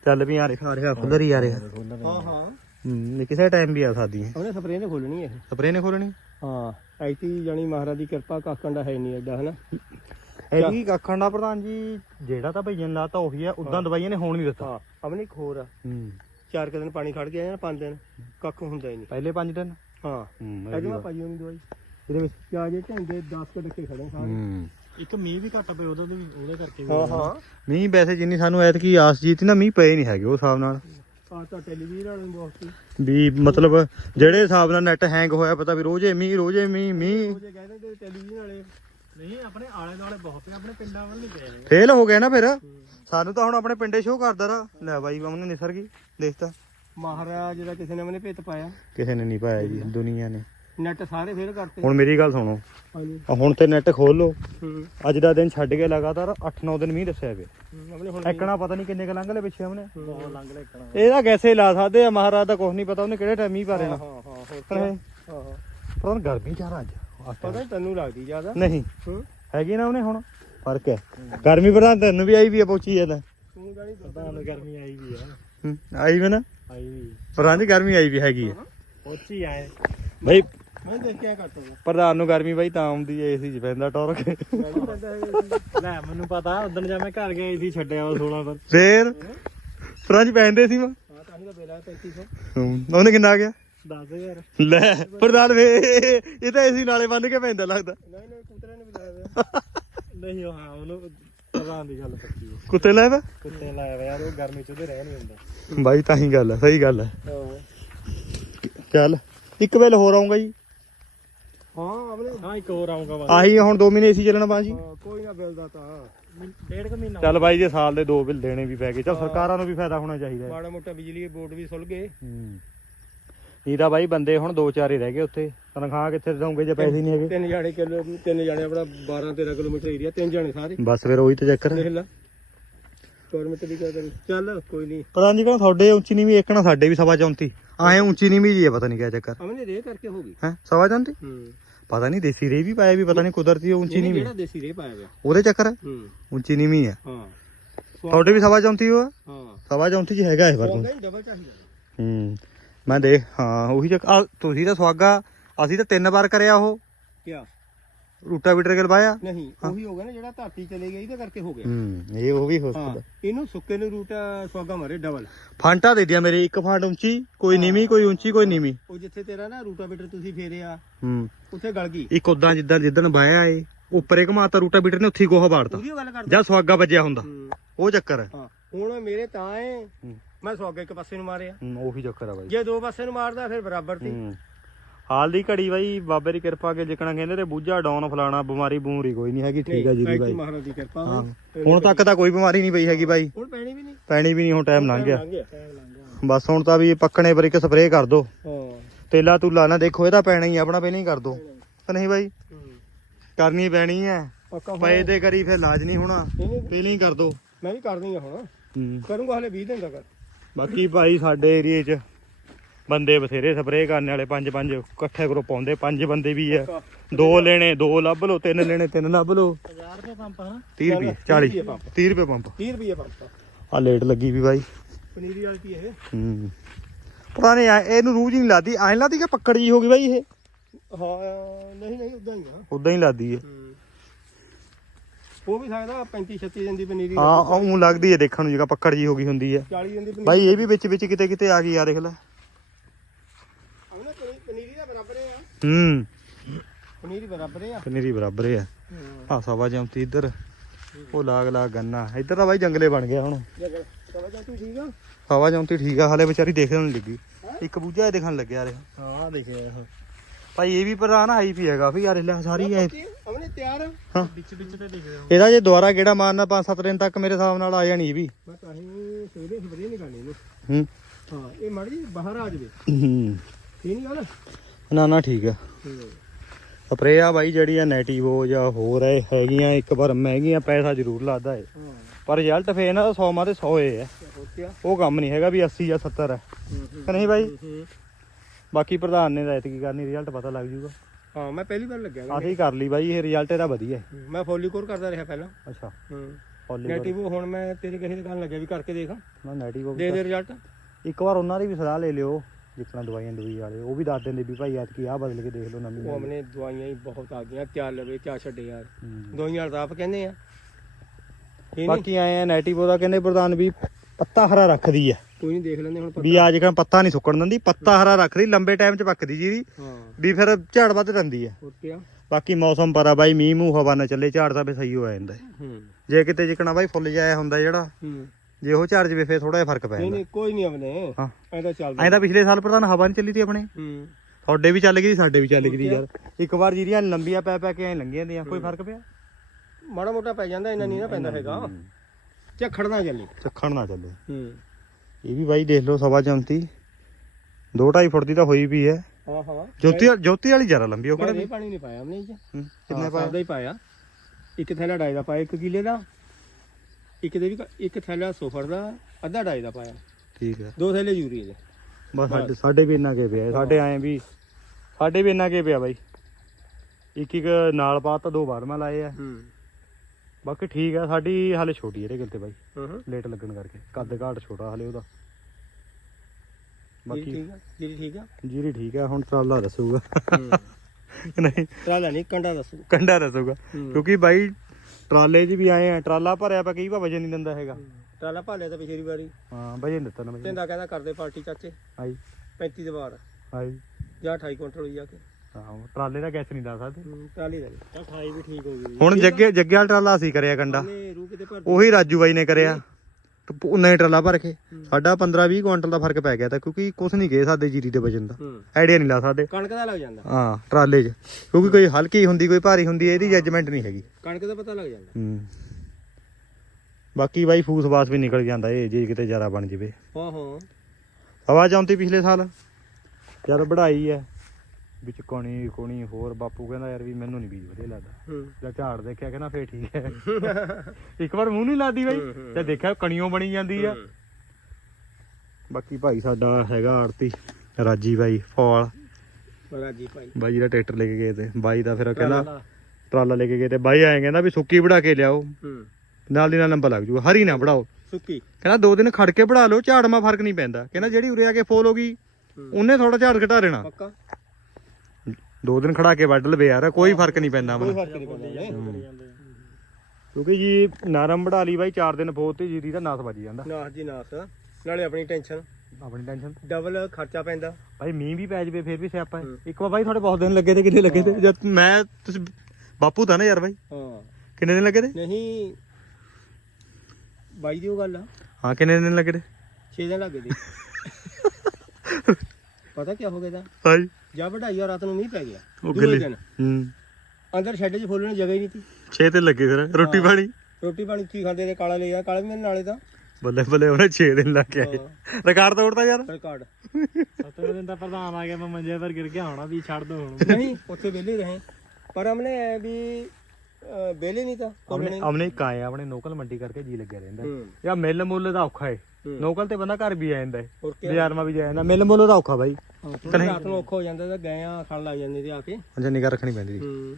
ਚੱਲ ਵੀ ਆ ਰਿਹਾ ਆ ਰਿਹਾ ਖੁੱਲਰ ਹੀ ਆ ਰਿਹਾ। ਹਾਂ ਹਾਂ। ਹੂੰ ਕਿਸੇ ਟਾਈਮ ਵੀ ਆ ਸਕਦੀ ਹੈ। ਉਹਨੇ ਸਪਰੇਅ ਨੇ ਖੋਲਣੀ ਇਹ। ਸਪਰੇ ਨੇ ਖੋਲਣੀ ਹਾਂ ਐਤੀ ਜਾਨੀ ਮਹਾਰਾਜ ਦੀ ਕਿਰਪਾ ਕਾਕੰਡਾ ਹੈ ਨਹੀਂ ਐਡਾ ਹਨਾ? ਇਹ ਵੀ ਕੱਖਣ ਦਾ ਪ੍ਰਧਾਨ ਜੀ ਜਿਹੜਾ ਤਾਂ ਭਈਆਂ ਲਾਤਾ ਉਹੀ ਆ ਉਦਾਂ ਦਵਾਈਆਂ ਨੇ ਹੋਣ ਨਹੀਂ ਦਿੱਤਾ। ਹਾਂ ਆਪਣੀ ਇੱਕ ਹੋਰ ਆ। ਹੂੰ। ਚਾਰ ਕੁ ਦਿਨ ਪਾਣੀ ਖੜ ਗਿਆ ਨਾ ਪੰਜ ਦਿਨ ਕੱਖ ਹੁੰਦਾ ਹੀ ਨਹੀਂ। ਪਹਿਲੇ 5 ਦਿਨ? ਹਾਂ। ਹੂੰ ਇਹਦੇ ਮੈਂ ਪਾਈ ਹੋਣੀ ਦਵਾਈ। ਇਹਦੇ ਵਿੱਚ? ਕਿਆ ਜੇ ਝੰਡੇ 10 ਕੁ ਡੱਕੇ ਖੜੇ ਸਾਰੇ। ਹੂੰ। ਇੱਕ ਮੀਂਹ ਵੀ ਘੱਟ ਪਏ ਉਹਦਾ ਵੀ ਉਹਦੇ ਕਰਕੇ ਵੀ ਹਾਂ ਹਾਂ। ਮੀਂਹ ਵੈਸੇ ਜਿੰਨੀ ਸਾਨੂੰ ਐਤਕੀ ਆਸ ਜੀਤ ਨਾ ਮੀਂਹ ਪਏ ਨਹੀਂ ਹੈਗੇ ਹਿਸਾਬ ਨਾਲ। ਆ ਤਾਂ ਟੈਲੀਵਿਜ਼ਨ ਵਾਲੇ ਨੂੰ ਬਹੁਤ ਸੀ। ਵੀ ਮਤਲਬ ਜਿਹੜੇ ਹਿਸਾਬ ਨਾਲ ਨੈਟ ਹੈਂਗ ਹੋਇਆ ਪਤਾ ਵੀ ਰੋਜ਼ੇ ਮੀਂਹ ਰੋਜ਼ੇ ਮੀਂਹ ਮੀਂਹ। ਉਹ ਜੇ ਕਹਿੰਦੇ ਟੈਲੀਵਿਜ਼ਨ ਵਾਲੇ ਨਹੀਂ ਆਪਣੇ ਆਲੇ ਦੁਆਲੇ ਬਹੁਤ ਪਏ ਆਪਣੇ ਪਿੰਡਾਂ ਵੱਲ ਨਹੀਂ ਪਏ ਫੇਲ ਹੋ ਗਿਆ ਨਾ ਫਿਰ? ਸਾਨੂੰ ਤਾਂ ਹੁਣ ਆਪਣੇ ਪਿੰਡੇ ਸ਼ੋਅ ਕਰਦਾ ਰਾ ਲੈ ਬਾਈ ਉਹਨੇ ਨਿਸਰ ਗਈ ਦੇਖਤਾ ਮਹਾਰਾਜ ਜਿਹੜਾ ਕਿਸੇ ਨੇ ਮੈਨੇ ਭੇਤ ਪਾਇਆ। ਕਿਸੇ ਨੇ ਨਹੀਂ ਪਾਇਆ ਜੀ ਦੁਨੀਆ ਨੇ। ਨੈਟ ਸਾਰੇ ਫੇਰ ਕਰਤੇ। ਹੁਣ ਮੇਰੀ ਗੱਲ ਸੁਣੋ। ਹਾਂਜੀ। ਹੁਣ ਤੇ ਨੈਟ ਖੋਲ ਲੋ ਅੱਜ ਦਾ ਦਿਨ ਛੱਡ ਕੇ ਲਗਾਤਾਰ 8-9 ਦਿਨ ਮੀਂਹ ਦੱਸਿਆ ਵੇ ਹੂੰ, ਆਪਣੇ ਹੁਣ ਐਕਣਾ ਪਤਾ ਨਹੀਂ ਕਿੰਨੇ ਕ ਲੰਘ ਲਏ ਪਿੱਛੇ ਉਹਨੇ ਬਹੁਤ ਲੰਘ ਲੈ ਕਣਾ ਇਹਦਾ ਗੈਸੇ ਲਾ ਸਕਦੇ ਆ ਮਹਾਰਾਜ ਦਾ ਕੁਝ ਨਹੀਂ ਪਤਾ ਉਹਨੇ ਕਿਹੜੇ ਟਾਈਮ ਮੀਂਹ ਪਾ ਹਾਂ ਹਾਂ ਹਾਂ ਪਰ ਹੁਣ ਗਰਮੀ ਚਾਰ ਅੱਜ। ਪਤਾ ਨੀ ਤੈਨੂੰ ਲੱਗਦੀ ਜ਼ਿਆਦਾ? ਨਹੀਂ। ਹੂੰ? ਹੈਗੀ ਨਾ ਉਹਨੇ ਹੁਣ? ਫ਼ਰਕ ਹੈ। ਗਰਮੀ ਪ੍ਰਧਾਨ ਤੈਨੂੰ ਵੀ ਆਈ ਵੀ ਆ ਪਹੁੰਚੀ ਜਾਂਦਾ ਤੂੰ ਗਰਮੀ ਆਈ ਵੀ ਆ। ਹੂੰ, ਆਈ ਵੀ ਨਾ? ਆਈ ਵੀ। ਪ੍ਰਧਾਨ ਦੀ ਗਰਮੀ ਆਈ ਵੀ ਹੈਗੀ ਹੈ। ਪਹੁੰਚੀ ਆਏ। ਬਈ ਮੈਂ ਦੇਖਿਆ ਹੋ ਪ੍ਰਧਾਨ ਨੂੰ ਗਰਮੀ ਬਾਈ ਤਾਂ ਆਉਂਦੀ ਏ ਏਸੀ ਚ ਪੈਂਦਾ ਟੌਰ ਕੇ ਗਾਣੀ ਪੈਂਦਾ ਹੈ ਲੈ ਮੈਨੂੰ ਪਤਾ ਉਦੋਂ ਜਦ ਮੈਂ ਘਰ ਗਿਆ ਸੀ ਛੱਡਿਆ ਉਹ 16 ਪਰ ਫੇਰ? ਪ੍ਰਧਾਨ ਜੀ ਪੈਂਦੇ ਸੀ ਵਾ? ਹਾਂ ਤਾਂ ਹੀ ਤਾਂ ਬੇਲਾ 3500 ਹੂੰ, ਉਹਨੇ ਕਿੰਨਾ ਆ ਗਿਆ 10000 ਲੈ ਪ੍ਰਧਾਨ ਵੇ ਇਹ ਤਾਂ ਏਸੀ ਨਾਲੇ ਬੰਨ ਕੇ ਪੈਂਦਾ ਲੱਗਦਾ। ਨਹੀਂ ਨਹੀਂ ਕੁਤਰੇ ਨੇ ਬੁਲਾਇਆ ਨਹੀਂ ਉਹ ਹਾਂ ਉਹਨੂੰ ਪ੍ਰਧਾਨ ਦੀ ਗੱਲ ਪੱਕੀ ਹੈ। ਕੁੱਤੇ ਲੈ ਵਾ? ਕੁੱਤੇ ਲਾਇਆ ਵਾ ਯਾਰ ਉਹ ਗਰਮੀ ਚ ਉਹਦੇ ਰਹਿ ਨਹੀਂ ਹੁੰਦਾ ਬਾਈ ਤਾਂ ਹੀ ਗੱਲ ਹੈ ਸਹੀ ਗੱਲ ਹੈ। ਹਾਂ ਚੱਲ ਇੱਕ ਵੇਲੇ ਹੋਰ ਆਉਂਗਾ ਜੀ। ਹਾਂ ਆਪਣੇ ਹਾਂ ਇੱਕ ਹੋਰ ਆਉਂਗਾ ਬਸ। ਆਹੀ ਹੁਣ 2 ਮਹੀਨੇ ਏਸੀ ਚੱਲਣਾ ਬਾਜੀ ਕੋਈ ਨਾ ਬਿਲਦਾ ਤਾਂ। ਡੇਢ ਕੁ ਮਹੀਨਾ। ਚੱਲ ਬਾਈ ਜੇ ਸਾਲ ਦੇ ਦੋ ਬਿੱਲ ਦੇਣੇ ਵੀ ਪੈ ਗਏ ਚੱਲ ਸਰਕਾਰਾਂ ਨੂੰ ਵੀ ਫਾਇਦਾ ਹੋਣਾ ਚਾਹੀਦਾ ਹੈ। ਮਾੜਾ ਮੋਟਾ ਬਿਜਲੀ ਬੋਰਡ ਵੀ ਸੁਲ ਗਏ। ਹੂੰ। ਨਹੀਂ ਤਾਂ ਬਾਈ ਬੰਦੇ ਹੁਣ ਦੋ ਚਾਰ ਹੀ ਰਹਿ ਗਏ ਉੱਥੇ। ਤਨਖਾਹ ਕਿੱਥੇ ਦਊਂਗੇ ਜੇ ਪੈਸੇ ਨਹੀਂ ਹੈਗੇ? ਤਿੰਨ ਜਾਣੇ ਕਿਲੋ ਤਿੰਨ ਜਾਣੇ ਆਪਣਾ 12 13 ਕਿਲੋਮੀਟਰ ਏਰੀਆ ਤਿੰਨ ਜਾਣੇ ਸਾਰੇ। ਬਸ ਫਿਰ ਉਹੀ ਤੇ ਚੱਕਰ ਦੇਖ ਲੈ। 4 ਮੀਟਰ ਦੀ ਕਿਆ ਕਰੀ ਚੱਲ ਕੋਈ ਨਹੀਂ। ਪਤਾ ਨਹੀਂ ਕਿਉਂ ਤੁਹਾਡੇ ਉੱਚੀ ਨੀਵੀਂ ਇੱਕਣਾ ਸਾਡੇ ਵੀ ਸਵਾ ਚੌਂਤੀ। ਆਏ ਉੱਚੀ ਨੀਵੀਂ ਜੀ ਹੈ ਪਤਾ ਨਹੀਂ ਕਿਆ ਚੱਕਰ। ਅਮਨੇ ਰੇ ਕਰਕੇ ਹੋ ਗਈ। ਹੈ ਸਵਾ ਚੌਂਤੀ? ਹੂੰ। ਪਤਾ ਨਹੀਂ ਦੇਸੀ ਰੇ ਵੀ ਪਾਇਆ ਵੀ ਪਤਾ ਨਹੀਂ ਕੁਦਰਤੀ ਉੱਚੀ ਨੀਵੀਂ। ਜਿਹੜਾ ਦੇਸੀ ਰੇ ਪਾਇਆ ਗਿਆ ਉਹਦੇ ਚੱਕਰ ਹੈ? ਹੂੰ। ਉੱਚੀ ਨੀਵੀਂ ਹੈ। ਹਾਂ। ਤੁਹਾਡੇ ਵੀ ਸਵਾ ਚੌਂਤੀ ਹੋਆ ਹਾਂ। ਸਵਾ ਚੌਂਤੀ ਚ ਹੈਗਾ ਇਹ ਵਰਗ। ਹੂੰ। ਮੈਂ ਦੇਖ ਹਾਂ ਉਹੀ ਚੱਕ ਆ ਤੁਸੀਂ ਤਾਂ ਸਵਾਗਾ ਅਸੀਂ ਤਾਂ ਤਿੰਨ ਵਾਰ ਕਰਿਆ ਉਹ। ਕਿਆ? ਰੂਟਾ ਬੀਟਰ ਕੇ ਲਵਾਇਆ। ਨਹੀਂ ਉਹੀ ਹੋ ਗਿਆ ਨਾ ਜਿਹੜਾ ਧਰਤੀ ਚਲੇ ਗਈ ਇਹਦੇ ਕਰਕੇ ਹੋ ਗਿਆ। ਹੂੰ ਇਹ ਉਹ ਵੀ ਹੋ ਸਕਦਾ। ਇਹਨੂੰ ਸੁੱਕੇ ਨੂੰ ਰੂਟ ਸਵਾਗਾ ਮਾਰੇ ਡਬਲ ਫਾਂਟਾ ਦੇ ਦਿਆ ਮੇਰੇ ਇੱਕ ਫਾਂਟ ਉੱਚੀ ਕੋਈ ਨੀਵੀਂ ਕੋਈ ਉੱਚੀ ਕੋਈ ਨੀਵੀਂ। ਉਹ ਜਿੱਥੇ ਤੇਰਾ ਨਾ ਰੂਟਾਵੀਟਰ ਤੁਸੀਂ ਫੇਰਿਆ ਹੂੰ। ਉੱਥੇ ਗਲ ਗਈ। ਇੱਕ ਉਦਾਂ ਜਿੱਦਾਂ ਜਿੱਦਣ ਵਾਇਆ ਏ ਉੱਪਰੇ ਘਮਾਤਾ ਰੂਟਾ ਬੀਟਰ ਨੇ ਉੱਥੇ ਗੋਹਾ ਬਾੜਤਾ ਉਹਦੀ ਓ ਗੱਲ ਕਰਦਾ। ਜਾਂ ਸਵਾਗਾ ਵੱਜਿਆ ਹੁੰਦਾ। ਹੂੰ, ਉਹ ਚੱਕਰ ਹੈ। ਹਾਂ ਹੁਣ ਮੇਰੇ ਤਾਂ ਏ ਹੂੰ। ਮੈਂ ਸਵਾਗਾ ਇੱਕ ਪਾਸੇ ਨੂੰ ਮਾਰਿਆ। ਹੂੰ, ਉਹੀ ਚੱਕਰ ਆ ਬਾਈ। ਜੇ ਦੋ ਪਾਸੇ ਨੂੰ ਮਾਰਦਾ ਫਿਰ ਬਰਾਬਰ ਸੀ। ਹੂੰ। ਹਾਲ ਦੀ ਘੜੀ ਬਾਈ ਬਾਬੇ ਦੀ ਕਿਰਪਾ ਕੇ ਜਿਕਣਾ ਕਹਿੰਦੇ ਤੇ ਬੂਝਾ ਡਾਉਨ ਫਲਾਣਾ ਬਿਮਾਰੀ ਬੂਮਰੀ ਕੋਈ ਨਹੀਂ ਹੈਗੀ ਠੀਕ ਆ ਜੀ ਬਾਈ। ਮਹਾਰਾਜ ਦੀ ਕਿਰਪਾ। ਹਾਂ। ਹੋਈ। ਹੁਣ ਤੱਕ ਤਾਂ ਕੋਈ ਬਿਮਾਰੀ ਨਹੀਂ ਪਈ ਹੈਗੀ ਬਾਈ। ਹੁਣ ਪੈਣੀ ਵੀ ਨਹੀਂ। ਪੈਣੀ ਵੀ ਨਹੀਂ ਹੁਣ ਟਾਈਮ ਲੰਘ ਗਿਆ। ਬਸ ਹੁਣ ਤਾਂ ਵੀ ਪੱਕਣੇ ਪਰ ਇੱਕ ਸਪਰੇਅ ਕਰ ਦੋ। ਹਾਂ। ਤੇਲਾ ਤੁਲਾ ਨਾ ਦੇਖੋ ਇਹ ਤਾਂ ਪੈਣਾ ਹੀ ਆ, ਆਪਣਾ ਪਹਿਲਾਂ ਹੀ ਕਰ ਦੋ। ਕਿ ਨਹੀਂ ਬਾਈ? ਹੂੰ। ਕਰਨੀ ਪੈਣੀ ਪੱਕਾ ਹੋਇਆ। ਪਏ ਤੇ ਕਰੀ ਫਿਰ ਇਲਾਜ ਨਹੀਂ ਹੋਣਾ। ਨਹੀਂ, ਨਹੀਂ, ਪਹਿਲਾਂ ਹੀ ਕਰ ਦੋ। ਮੈਂ ਵੀ ਕਰਨੀ ਆ ਹੁਣ। ਕਰੂੰਗਾ ਹਲੇ 20 ਦਿਨ ਦਾ ਕਰ। ਬਾਕੀ ਭਾਈ ਸਾਡੇ ਏਰੀਏ 'ਚ ਬੰਦੇ ਬਥੇਰੇ ਸਪਰੇਅ ਕਰਨ ਵਾਲੇ ਪੰਜ ਪੰਜ ਇਕੱਠੇ ਗਰੁੱਪ ਪਾਉਂਦੇ ਪੰਜ ਬੰਦੇ ਵੀ ਆ। ਦੋ ਲੈਣੇ ਦੋ ਲੱਭ ਲਓ ਤਿੰਨ ਲੈਣੇ ਤਿੰਨ ਲੱਭ ਲਓ। 1000 ਰੁਪਏ ਪੰਪ ਹਨਾ? 30 ਰੁਪਏ 40 30 ਰੁਪਏ ਪੰਪ। 30 ਰੁਪਏ ਪੰਪ। ਆ ਲੇਟ ਲੱਗੀ ਵੀ ਬਾਈ। ਪਨੀਰੀ ਵਾਲੀ ਤੀ ਇਹ? ਹੂੰ। ਪਤਾ ਨਹੀਂ ਇਹਨੂੰ ਰੂਹ ਜੀ ਨਹੀਂ ਲਾਦੀ ਐਂ ਲਾਦੀ ਕਿ ਪੱਕੜ ਜੀ ਹੋ ਗਈ ਬਾਈ ਇਹ? ਹਾਂ ਨਹੀਂ ਨਹੀਂ ਉਦਾਂ ਹੀ ਆ। ਉਦਾਂ ਹੀ ਲਾਦੀ ਹੈ। ਹੂੰ। ਉਹ ਵੀ ਸਕਦਾ 35 36 ਦਿਨ ਦੀ ਪਨੀਰੀ ਹਾਂ ਉਹ ਲੱਗਦੀ ਹੈ ਦੇਖਣ ਨੂੰ ਜਿਹਾ ਪੱਕੜ ਜੀ ਹੋ ਗਈ ਹੁੰਦੀ ਹੈ 40 ਦਿਨ ਦੀ ਪਨੀਰੀ ਬਾਈ ਇਹ ਵੀ ਵਿੱਚ ਵਿੱਚ ਕਿਤੇ ਕਿਤੇ ਆ ਗਈ ਆ ਦੇਖ ਲੈ। ਆਉਣਾ ਪਨੀਰੀ ਦਾ ਬਰਾਬਰ ਆ। ਹੂੰ। ਪਨੀਰੀ ਬਰਾਬਰ ਆ। ਪਨੀਰੀ ਬਰਾਬਰ ਹੈ। ਆ ਸਵਾ ਜਮਤੀ ਇੱਧਰ। ਉਹ ਲਾਗ ਲਾਗ ਗੰਨਾ। ਇੱਧਰ ਤਾਂ ਬਾਈ ਜੰਗਲੇ ਬਣ ਗਿਆ ਹੁਣ। ਜਗਲ। ਚਲੋ ਜਾ ਤੂੰ ਠੀਕ ਆ? ਸਵਾ ਜਮਤੀ ਠੀਕ ਆ ਹਲੇ ਵਿਚਾਰੀ ਦੇਖਣ ਨੂੰ ਲੱਗੀ। ਇੱਕ ਬੂਝਾ ਇਹ ਦੇਖਣ ਲੱਗਿਆ ਰੇ ਹਾਂ ਦੇਖਿਆ ਭਾਈ ਇਹ ਵੀ ਪ੍ਰਧਾਨ ਹਾਈ ਵੀ ਹੈਗਾ ਵੀ ਯਾਰ ਇਹ ਲੈ ਸਾਰੀ ਹੈ ਅਮਨੇ ਤਿਆਰ ਆ। ਹਾਂ। ਵਿੱਚ ਵਿੱਚ ਤੇ ਦਿਖਦੇ ਹੋ ਇਹਦਾ ਜੇ ਦੁਬਾਰਾ ਗੇੜਾ ਮਾਰਨਾ 5-7 ਦਿਨ ਤੱਕ ਮੇਰੇ ਹਿਸਾਬ ਨਾਲ ਆ ਜਾਣੀ ਇਹ ਵੀ। ਮੈਂ ਤਾਂ ਹੀ ਸਵੇਰੇ ਸਵੇਰੇ ਨਿਕਾਲਣੀ ਇਹਨੂੰ। ਹੂੰ। ਹਾਂ ਇਹ ਮੜ ਜੀ ਬਾਹਰ ਆ ਜਵੇ। ਹੂੰ। ਠੀਕ ਨਹੀਂ ਗੱਲ? ਨਾ ਨਾ ਠੀਕ ਆ। ਸਪਰੇਅ ਆ ਬਾਈ ਜਿਹੜੀ ਆ ਨੈਟੀਵੋ ਜਾਂ ਹੋਰ ਹੈ ਹੈਗੀਆਂ ਇੱਕ ਵਾਰ ਮਹਿੰਗੀਆਂ ਪੈਸਾ ਜ਼ਰੂਰ ਲੱਗਦਾ ਏ ਹਾਂ। ਪਰ ਰਿਜ਼ਲਟ ਫੇਰ ਨਾ 100 ਮਾ ਤੇ 100 ਏ ਗਿਆ ਉਹ ਕੰਮ ਨਹੀਂ ਹੈਗਾ ਵੀ 80 ਜਾਂ 70 ਹੈ। ਕਿ ਨਹੀਂ ਬਾਈ? ਬਾਕੀ ਪ੍ਰਧਾਨ ਨੇ ਰਾਇਤ ਕੀ ਕਰਨੀ ਰਿਜ਼ਲਟ ਪਤਾ ਲੱਗ ਜੂਗਾ। ਹਾਂ ਮੈਂ ਪਹਿਲੀ ਵਾਰ ਲੱਗਿਆ। ਅਸੀਂ ਕਰ ਲਈ ਬਾਈ ਇਹ ਰਿਜ਼ਲਟ ਇਹਦਾ ਵਧੀਆ ਹੈ। ਮੈਂ ਫੋਲੀ ਕੋਰ ਕਰਦਾ ਰਿਹਾ ਪਹਿਲਾਂ। ਅੱਛਾ। ਹੂੰ। ਨੈਟਿਵ ਹੁਣ ਮੈਂ ਤੇਰੇ ਕਿਸੇ ਦੇ ਕਰਨ ਲੱਗਿਆ ਵੀ ਕਰਕੇ ਦੇਖ। ਨਾ ਨੈਟੀਵੋ ਦੇ ਦੇ ਰਿਜ਼ਲਟ ਇੱਕ ਵਾਰ ਉਹਨਾਂ ਦੀ ਵੀ ਸਲਾਹ ਲੈ ਲਿਓ ਜਿੱਕਣਾ ਦਵਾਈਆਂ ਦਵਾਈ ਵਾਲੇ ਉਹ ਵੀ ਦੱਸ ਦਿੰਦੇ ਵੀ ਭਾਈ ਐਤਕੀ ਆਹ ਬਦਲ ਕੇ ਦੇਖ ਲਓ ਨਵੀਂ ਉਹ ਆਪਣੇ ਦਵਾਈਆਂ ਹੀ ਬਹੁਤ ਆ ਗਈਆਂ ਕਿਆ ਲਵੇ ਕਿਆ ਛੱਡੇ ਯਾਰ। ਹੂੰ। ਦਵਾਈਆਂ ਤਾਂ ਆਪ ਕਹਿੰਦੇ ਆ। ਬਾਕੀ ਆਏ ਆ ਨੈਟਿਵ ਉਹਦਾ ਕਹਿੰਦੇ ਪ੍ਰਧਾਨ ਵੀ ਪੱਤਾ ਹਰਾ ਰੱਖਦੀ ਆ। ਕੋਈ ਨਹੀਂ ਦੇਖ ਲੈਂਦੇ ਹੁਣ ਵੀ ਅੱਜ ਕੱਲ੍ਹ ਪੱਤਾ ਨਹੀਂ ਸੁੱਕਣ ਦਿੰਦੀ ਪੱਤਾ ਹਰਾ ਰੱਖਦੀ ਲੰਬੇ ਟਾਈਮ 'ਚ ਪੱਕਦੀ ਜੀਰੀ ਹਾਂ। ਵੀ ਫਿਰ ਝਾੜ ਵੱਧ ਰਹਿੰਦੀ ਆ। ਹੋਰ ਕਿਆ? ਬਾਕੀ ਮੌਸਮ ਪਰ ਆ ਬਾਈ ਮੀਂਹ ਮੂੰਹ ਹਵਾ ਨਾ ਚੱਲੇ ਝਾੜ ਤਾਂ ਸਹੀ ਹੋ ਜਾਂਦਾ। ਹੈ। ਹੂੰ ਜੇ ਕਿਤੇ ਜਿਕਣਾ ਬਾਈ ਫੁੱਲ ਜਾਇਆ ਹੁੰਦਾ ਜਿਹੜਾ ਹੂੰ। ਜੇ ਉਹ ਝਾੜ ਜਵੇ ਫੇਰ ਥੋੜਾ ਜਿਹਾ ਫ਼ਰਕ ਪੈ ਨਹੀਂ ਜਾਂਦਾ। ਨਹੀਂ ਕੋਈ ਨਹੀਂ ਆਪਣੇ। ਹਾਂ। ਐਂ ਤਾਂ ਚੱਲਦਾ। ਐਂ ਤਾਂ ਪਿਛਲੇ ਸਾਲ ਪ੍ਰਧਾਨ ਹਵਾ ਨਹੀਂ ਚੱਲੀ ਤੀ ਆਪਣੇ। ਹੂੰ। ਤੁਹਾਡੇ ਵੀ ਚੱਲ ਗਈ ਸਾਡੇ ਵੀ ਚੱਲ ਗਈ ਯਾਰ। ਇੱਕ ਵਾਰ ਜੀਰੀਆਂ ਲੰਬੀਆਂ ਪੈ ਪੈ ਕੇ ਐ ਲੰਘੀਆਂ ਦੀਆਂ ਕੋਈ ਫ਼ਰਕ ਪਿਆ? ਮਾੜਾ ਮੋਟਾ ਪੈ ਜਾਂਦਾ ਇੰਨਾ ਨਹੀਂ ਨਾ ਪੈਂਦਾ ਹੈਗਾ। ਝੱਖੜ ਨਾ ਚੱਲੀ? ਚੱਖਣ ਨਾ ਚੱਲੇ। ਹੂੰ। ਇਹ ਵੀ ਬਾਈ ਦੇਖ ਲਓ ਸਵਾ ਚੌਂਤੀ 2.5 ਫੁੱਟ ਦੀ ਤਾਂ ਹੋਈ ਵੀ ਹੈ। ਹਾਂ ਹਾਂ ਜੋਤੀ ਜੋਤੀ ਵਾਲੀ ਜ਼ਿਆਦਾ ਲੰਬੀ ਮੈਂ ਕਿਹੜਾ ਪਾਣੀ ਨਹੀਂ ਪਾਇਆ ਉਹਨੇ ਜੀ। ਹੂੰ, ਕਿੰਨੇ ਪਾਇਆ ਪਾਇਆ? ਦਾ ਹੀ ਪਾਇਆ। ਇੱਕ ਥੈਲਾ ਡਾਈ ਦਾ ਪਾਇਆ ਇੱਕ ਕਿਲੇ ਦਾ। ਇੱਕ ਦੇ ਵੀ ਕ- ਇੱਕ ਥੈਲਾ ਸੋਫਰ ਦਾ ਅੱਧਾ ਡਾਈ ਦਾ ਪਾਇਆ। ਠੀਕ ਹੈ। ਦੋ ਥੈਲੇ ਯੂਰੀਏ ਦੇ। ਬਸ ਸਾਡੇ ਸਾਡੇ ਵੀ ਇੰਨਾ ਕੇ ਪਿਆ ਸਾਡੇ ਆਏ ਵੀ ਸਾਡੇ ਵੀ ਇੰਨਾ ਕੇ ਪਿਆ ਬਾਈ। ਇੱਕ ਇੱਕ ਨਾਲ ਪਾਤਾ ਦੋ ਬਾਰ ਮੈਂ ਲਾਏ ਆ। ਹੂੰ। ਬਾਕੀ ਠੀਕ ਆ ਸਾਡੀ ਹਾਲੇ ਛੋਟੀ ਇਹਦੇ ਗਿਲ ਤੇ ਬਾਈ। ਹਾਂ ਲੇਟ ਲੱਗਣ ਕਰਕੇ। ਕੱਦ ਘਾਟ ਛੋਟਾ ਹਾਲੇ ਉਹਦਾ। ਬਾਕੀ ਠੀਕ ਆ? ਜੀ ਠੀਕ ਆ? ਜੀਰੀ ਠੀਕ ਆ ਹੁਣ ਟਰਾਲਾ ਦੱਸੂਗਾ। ਨਹੀਂ। ਟਰਾਲਾ ਨਹੀਂ ਕੰਡਾ ਦੱਸੋ। ਕੰਡਾ ਦੱਸੂਗਾ। ਕਿਉਂਕਿ ਬਾਈ ਟਰਾਲੇ 'ਚ ਵੀ ਆਏ ਆ ਟਰਾਲਾ ਭਰਿਆ ਪਿਆ ਕਈ ਵਾਰ ਵਜਨ ਨਹੀਂ ਦਿੰਦਾ ਹੈਗਾ। ਟਰਾਲਾ ਭਾਲੇ ਤਾਂ ਪਿਛਲੀ ਵਾਰੀ। ਹਾਂ ਵਜਨ ਦਿੱਤਾ ਨਾ ਵਜਨ। ਕਹਿੰਦਾ ਕਹਿੰਦਾ ਕਰਦੇ ਪਾਰਟੀ ਚਾਚੇ। ਆਈ। 35 ਦੇ ਬਾਹਰ ਆਈ। ਜਾਂ 28 ਕੁਇੰਟਲ ਹੋਈ ਜਾ ਕੇ। ਹਾਂ ਟਰਾਲੇ ਦਾ ਗੈਸ ਨਹੀਂ ਦੱਸ ਸਕਦੇ। ਹੂੰ, ਟਰਾਲੀ ਦਾ ਤਾਂ ਖਾਈ ਵੀ ਠੀਕ ਹੋ ਗਈ। ਹੁਣ ਜੱਗੇ ਜੱਗੇ ਵਾਲਾ ਟਰਾਲਾ ਅਸੀਂ ਕਰਿਆ ਕੰਡਾ ਉਹਨੇ ਰੂ ਕਿਤੇ ਭਰ ਉਹੀ ਰਾਜੂ ਬਾਈ ਨੇ ਕਰਿਆ। ਹੀ ਟਰਾਲਾ ਭਰ ਕੇ। ਸਾਡਾ 15 20 ਕੁਇੰਟਲ ਦਾ ਫ਼ਰਕ ਪੈ ਗਿਆ ਤਾਂ ਕਿਉਂਕਿ ਕੁਝ ਨਹੀਂ ਗਏ ਸਾਡੇ ਜੀਰੀ ਦੇ ਵਜਨ ਦਾ। ਹੂੰ। ਆਈਡੀਆ ਨਹੀਂ ਲਾ ਸਕਦੇ। ਕਣਕ ਦਾ ਲੱਗ ਜਾਂਦਾ। ਹਾਂ ਟਰਾਲੇ 'ਚ। ਕਿਉਂਕਿ ਕੋਈ ਹਲਕੀ ਹੁੰਦੀ ਕੋਈ ਭਾਰੀ ਹੁੰਦੀ ਇਹਦੀ ਜੱਜਮੈਂਟ ਨਹੀਂ ਹੈਗੀ। ਕਣਕ ਦਾ ਪਤਾ ਲੱਗ ਜਾਂਦਾ। ਹੂੰ। ਬਾਕੀ ਬਾਈ ਫੂਸ ਬਾਸ ਵੀ ਨਿਕਲ ਜਾਂਦਾ ਇਹ ਜੇ ਕਿਤੇ ਜ਼ਿਆਦਾ ਬਣ ਜਵੇ। ਹਾਂ ਹਾਂ। ਹਵਾ ਜਾਂਦੀ ਪਿਛਲੇ ਸਾਲ। ਯਾਰ ਵਢਾਈ ਐ ਵਿੱਚ ਕੋਣੀ ਕੋਣੀ ਹੋਰ ਬਾਪੂ ਕਹਿੰਦਾ ਯਾਰ ਵੀ ਮੈਨੂੰ ਨਹੀਂ ਬੀਜ ਵਧੀਆ ਲੱਗਦਾ। ਜਦ ਝਾੜ ਦੇਖਿਆ ਕਹਿੰਦਾ ਫੇਰ ਠੀਕ ਹੈ। ਇੱਕ ਵਾਰ ਮੂੰਹ ਨਹੀਂ ਲਾਦੀ ਬਾਈ। ਤੇ ਦੇਖਿਆ ਕਣੀਓ ਬਣੀ ਜਾਂਦੀ ਆ। ਬਾਕੀ ਭਾਈ ਸਾਡਾ ਹੈਗਾ ਆੜਤੀ ਰਾਜੀ ਬਾਈ ਫੌਲ। ਰਾਜੀ ਭਾਈ। ਬਾਈ ਜਿਹੜਾ ਟਰੈਕਟਰ ਲੈ ਕੇ ਗਏ ਤੇ। ਬਾਈ ਦਾ ਫਿਰ ਕਹਿੰਦਾ ਟਰਾਲਾ ਲੈ। ਕੇ ਗਏ ਤੇ ਬਾਈ ਆਏ ਕਹਿੰਦਾ ਵੀ ਸੁੱਕੀ ਵੜਾ ਕੇ ਲਿਆਓ। ਨਾਲ ਦੀ ਨਾਲ ਨੰਬਰ ਲੱਗ ਜੂਗਾ। ਹਰੀ ਨਾ ਵੜਾਓ। ਸੁੱਕੀ। ਕਹਿੰਦਾ ਦੋ ਦਿਨ ਖੜ ਕੇ ਵੜਾ ਲਓ ਝਾੜ ਮਾ ਫ਼ਰਕ ਨਹੀਂ ਪੈਂਦਾ। ਕਹਿੰਦਾ ਜਿਹੜੀ ਉਰੇ ਆ ਕੇ ਫੋਲ ਹੋ ਗਈ। ਉਹਨੇ ਥੋੜਾ ਝਾੜ ਘਟਾ ਦੇਣਾ। ਪੱਕਾ? ਦੋ ਦਿਨ ਖੜਾ ਕੇ ਵੱਢ ਲਵੇ ਯਾਰ ਕੋਈ ਫ਼ਰਕ ਨਹੀਂ ਪੈਂਦਾ ਕੋਈ ਮਨ। ਫ਼ਰਕ ਨਹੀਂ ਪੈਂਦਾ ਇਹਨੇ। ਕਿਉਂਕਿ ਜੀ ਨਰਮ ਵੜਾ ਲਈ ਬਾਈ 4 ਦਿਨ ਫੋਤ ਤੇ ਜੀਰੀ ਦਾ ਨਾਸ ਵੱਜ ਜਾਂਦਾ। ਨਾਸ ਜੀ ਨਾਸ। ਨਾਲੇ ਆਪਣੀ ਟੈਨਸ਼ਨ ਆਪਣੀ ਟੈਨਸ਼ਨ ਡਬਲ ਖਰਚਾ ਪੈਂਦਾ। ਭਾਈ ਮੀਂਹ ਵੀ ਪੈ ਜਵੇ ਫੇਰ ਵੀ ਸਿਆਪਾ ਹੈ। ਹੂੰ। ਇੱਕ ਵਾਰ ਬਾਈ ਤੁਹਾਡੇ ਬਹੁਤ ਦਿਨ ਲੱਗੇ ਤੇ ਕਿੰਨੇ ਲੱਗੇ ਤੇ? ਜਦ ਮੈਂ ਤੁਸੀਂ ਬਾਪੂ ਤਾਂ ਨਾ ਯਾਰ ਬਾਈ। ਹਾਂ। ਕਿੰਨੇ ਦਿਨ ਲੱਗੇ ਤੇ? ਨਹੀਂ ਬਾਈ ਦੀ ਉਹ ਗੱਲ ਆ। ਹਾਂ ਕਿੰਨੇ ਦਿਨ ਲੱਗੇ ਤੇ? 6 ਦਿਨ ਲੱਗੇ ਦੀ ਪਤਾ ਕੀ ਹੋ ਗਿਆ ਦਾ ਹਾਂਜੀ। ਜਾਂ ਵਢਾਈ ਆ ਰਾਤ ਨੂੰ ਮੀਂਹ ਪੈ ਗਿਆ ਉਹ ਦੂਏ ਗਿੱਲੇ। ਦਿਨ। ਹੂੰ। ਅੰਦਰ ਸ਼ੈੱਡ 'ਚ ਫੋਲਣ ਜਗ੍ਹਾ ਹੀ ਨਹੀਂ ਸੀ 6 ਦਿਨ ਲੱਗੇ ਫਿਰ ਰੋਟੀ ਪਾਣੀ? ਰੋਟੀ ਪਾਣੀ ਕੀ ਖਾਂਦੇ ਤੇ ਕਾਲਾ ਲਿਆ ਕਾਲਾ ਵੀ ਮੇਰੇ ਨਾਲੇ ਦਾ ਬੱਲੇ ਬੱਲੇ ਉਹਨੇ 6 ਦਿਨ ਲੱਗ ਗਏ ਹਾਂ। ਰਿਕਾਰਡ ਤੋੜਦਾ ਯਾਰ। ਰਿਕਾਰਡ। ਸੱਤਵੇਂ ਦਿਨ ਤਾਂ ਪ੍ਰਧਾਨ ਆ ਗਿਆ ਮੈਂ ਮੰਜੇ ਪਰ ਗਿਰ ਗਿਆ ਹੋਣਾ ਵੀ ਛੱਡ ਦੋ ਹੁਣ। ਨਹੀਂ ਉੱਥੇ ਵਿਹਲੇ ਰਹੇ। ਪਰ ਹਮਨੇ ਐ ਵੀ ਵਿਹਲੇ ਨਹੀਂ ਤਾਂ ਆਪਣੇ ਆਪਣੇ ਕਾਏ ਆਪਣੇ ਲੋਕਲ ਮੰਡੀ ਕਰਕੇ ਜੀ ਲੱਗਿਆ ਰਹਿੰਦਾ ਯਾ ਮਿਲ ਮੁੱਲ ਦਾ ਔਖਾ ਏ ਹੂੰ। ਲੋਕਲ ਤੇ ਬੰਦਾ ਘਰ ਵੀ ਆ ਜਾਂਦਾ ਏ ਕੀ ਬਾਜ਼ਾਰ ਮਾ ਵੀ ਜਾ ਜਾਂਦਾ ਮਿਲ ਮੁੱਲ ਦਾ ਔਖਾ ਬਾਈ। ਰਾਤ ਨੂੰ ਔਖਾ ਹੋ ਜਾਂਦਾ ਤਾਂ ਗਏ ਆ ਖਾਣ ਲੱਗ ਜਾਂਦੇ ਤੇ ਆ ਕੇ। ਅੱਛਾ ਨਿਗਾ ਰੱਖਣੀ ਪੈਂਦੀ। ਸੀ ਹੂੰ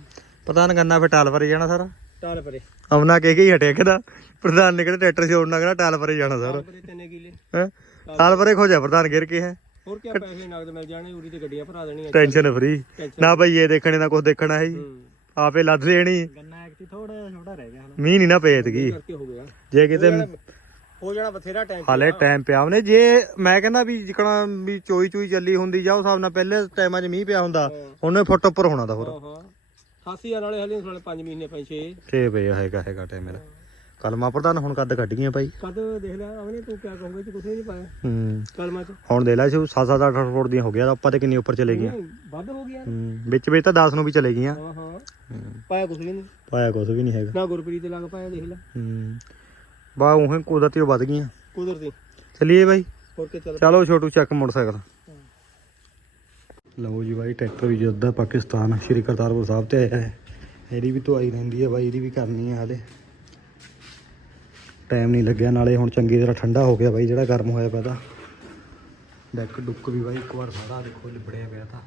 ਪ੍ਰਧਾਨ ਗੰਨਾ ਫਿਰ ਟਾਲ ਭਰੇ ਜਾਣਾ ਸਾਰਾ। ਟਾਲ ਪਰੇ ਅਮਨਾ ਕਹਿ ਕੇ ਹੀ ਹਟਿਆ ਕਹਿੰਦਾ। ਪ੍ਰਧਾਨ ਨੇ ਕਹਿੰਦਾ ਟਰੈਕਟਰ ਛੋੜਨਾ ਕਹਿੰਦਾ ਟਾਲ ਭਰੇ ਜਾਣਾ ਸਾਰਾ। ਟਾਲ ਪਰੇ ਤਿੰਨੇ ਕਿਲੇ। ਹੈ? ਟਾਲ ਭਰੇ ਖੋ ਜਾ ਪ੍ਰਧਾਨ ਗਿਰ ਕੇ ਹੈ। ਹੋਰ ਕੀ ਪੈਸੇ ਨਗਦ ਮਿਲ ਜਾਣੇ ਉਰੀ ਤੇ ਗੱਡੀਆਂ ਭਰਾ ਦੇਣੀਆਂ। ਟੈਨਸ਼ਨ ਫਰੀ ਨਾ ਬਈ ਇਹ ਦੇਖਣੇ ਨਾ ਕੁਝ ਦੇਖਣਾ ਹੈ ਜੀ ਹੂੰ। ਆਪੇ ਲੱਦ ਲੈਣੀ ਗੰਨਾ ਐਕਟੀ ਥੋੜਾ ਜਿਹਾ ਛੋਟਾ ਰਹਿ ਗਿਆ ਹਨਾ। ਮੀਂਹ ਨਹੀਂ ਨਾ ਪੇਤਗੀ ਕਰਕੇ ਹੋ ਗਿਆ। ਜੇ ਕਿਤੇ ਹੋ ਜਾਣਾ ਬਥੇਰਾ ਟਾਈਮ ਹਾਲੇ ਟਾਈਮ ਪਿਆ ਉਹਨੇ। ਜੇ ਮੈਂ ਕਹਿੰਦਾ ਵੀ ਜਿਕਣਾ ਵੀ ਚੋਈ ਚੋਈ ਚੱਲੀ ਹੁੰਦੀ ਜਾਂ ਉਸ ਹਿਸਾਬ ਨਾਲ ਪਹਿਲੇ ਟਾਈਮਾਂ 'ਚ ਮੀਂਹ ਪਿਆ ਹੁੰਦਾ ਉਹਨੇ ਫੁੱਟ ਉੱਪਰ ਹੋਣਾ ਦਾ ਹੋਰ। 88 ਨਾਲੇ ਹਲੇ ਸਾਲੇ 5 ਮਹੀਨੇ ਪਏ 6 ਛੇ ਪਏ ਹੈਗਾ ਹੈਗਾ ਟਾਈਮ ਮੇਰਾ। ਕਲਮਾ ਪ੍ਰਧਾਨ ਹੁਣ ਕੱਦ ਕੱਢ ਗਈਆਂ ਭਾਈ। ਕਦ ਦੇਖ ਲੈ ਅਵਨੇ ਤੂੰ ਕਿਆ ਕਹੋਗੇ ਤੂੰ ਕੁਝ ਨਹੀਂ ਪਾਇਆ। ਹੂੰ। ਕਲਮਾਂ ਚ। ਹੁਣ ਦੇ ਲੈ ਸੀ 7-7 8 ਫੁੱਟ ਦੀਆਂ ਹੋ ਗਿਆ ਤਾਂ ਆਪਾਂ ਤੇ ਕਿੰਨੀ ਉੱਪਰ ਚਲੇ ਗਈਆਂ। ਵੱਧ ਹੋ ਗਿਆ ਹੂੰ। ਵਿੱਚ ਵਿੱਚ ਤਾਂ 10 ਨੂੰ ਵੀ ਚਲੇ ਗਈਆਂ। ਹਾਂ ਹਾਂ ਹੂੰ। ਪਾਇਆ ਕੁਝ ਵੀ ਨਹੀਂ। ਪਾਇਆ ਕੁਝ ਵੀ ਨਹੀਂ ਹੈਗਾ। ਨਾ ਗੁਰਪ੍ਰੀਤ ਲੱਗ ਪਾਇਆ ਦੇਖ ਲੈ। ਹੂੰ। ਬਾ ਉਹ ਕੁਦਰਤੀ ਉਹ ਵੱਧ ਗਈਆਂ। ਕੁਦਰਤੀ। ਚਲਿਏ ਬਾਈ। ਹੋਰ ਕੇ ਚੱਲ ਚਲੋ ਛੋਟੂ ਚੱਕ ਮੋਟਰਸਾਈਕਲ। ਲਓ ਜੀ ਬਾਈ ਟਰੈਕਟਰ ਵੀ ਜੱਦਾ ਪਾਕਿਸਤਾਨ ਸ਼੍ਰੀ ਕਰਤਾਰਪੁਰ ਸਾਹਿਬ ਤੇ ਆਇਆ ਹੈ। ਇਹਦੀ ਵੀ ਧੁਆਈ ਰਹਿੰਦੀ ਹੈ ਬਾਈ ਇਹਦੀ ਵੀ ਕਰਨੀ ਹੈ ਹਾਲੇ। ਟਾਈਮ ਨਹੀਂ ਲੱਗਿਆ ਨਾਲੇ ਹੁਣ ਚੰਗੀ ਤਰ੍ਹਾਂ ਠੰਡਾ ਹੋ ਗਿਆ ਬਾਈ ਜਿਹੜਾ ਗਰਮ ਹੋਇਆ ਪਿਆ ਤਾਂ। ਡੈਕ ਡੁੱਕ ਵੀ ਬਾਈ ਇੱਕ ਵਾਰ ਸਾਰਾ ਦੇਖੋ ਲਿਬੜਿਆ ਪਿਆ ਤਾਂ।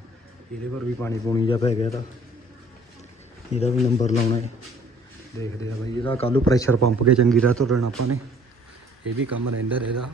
ਇਹਦੇ ਪਰ ਵੀ ਪਾਣੀ ਪੂਣੀ ਜਾ ਪੈ ਗਿਆ ਤਾਂ। ਇਹਦਾ ਵੀ ਨੰਬਰ ਲਾਉਣਾ ਹੈ। ਦੇਖਦੇ ਆ ਬਾਈ, ਇਹਦਾ ਕੱਲ੍ਹ ਪ੍ਰੈਸ਼ਰ ਪੰਪ ਕੇ ਚੰਗੀ ਤਰ੍ਹਾਂ ਧੁਰਨਾ ਆਪਾਂ ਨੇ। ਇਹ ਵੀ ਕੰਮ ਰਹਿੰਦਾ ਰਹੇਗਾ